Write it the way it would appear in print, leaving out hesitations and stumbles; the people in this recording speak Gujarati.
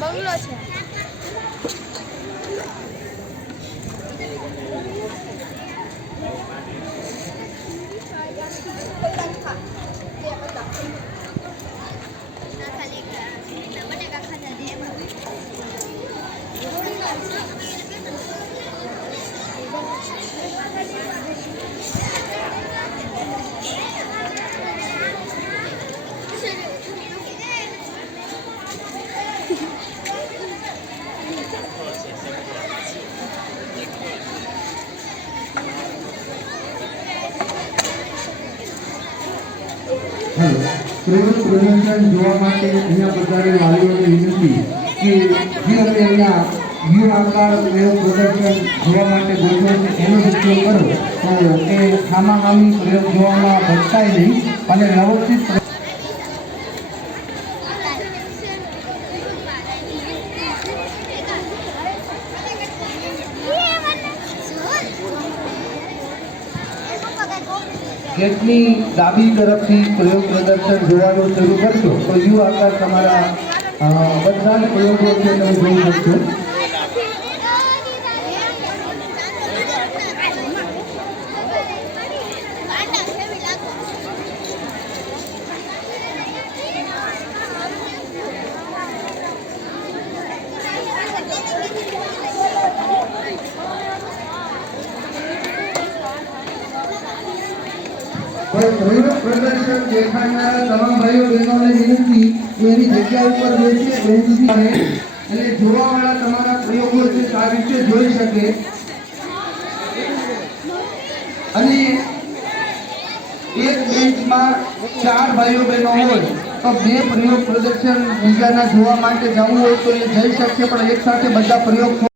બંગલો છે. પ્રદર્શન જોવા માટે અહીંયા પધારેલ વાલીઓને વિનંતી કે જે અમે અહીંયા વ્યૂ આકાર પ્રદર્શન જોવા માટે ગોઠવે છે એનો ઉપયોગ કરો તો એ ખામાખામી પ્રયોગ જોવામાં ભટકાય નહીં અને વ્યવસ્થિત ગેટની ડાબી તરફથી પ્રયોગ પ્રદર્શન જોવાનું શરૂ કરશો તો યુ આકાર તમારા બધા જ પ્રયોગો છે તમે જોઈ શકશો. પ્રયોગ પ્રદર્શન દેખાડનારા તમામ ભાઈઓ બહેનોને વિનંતી એની જગ્યા ઉપર બેસી એટલે જોવાવાળા તમારા પ્રયોગો છે સારી રીતે જોઈ શકે. અને એક બેન્ચમાં 4 ભાઈઓ બહેનો હોય તો 2 પ્રયોગ પ્રદર્શન બીજાના જોવા માટે જવું હોય તો એ જઈ શકશે, પણ એક સાથે બધા પ્રયોગ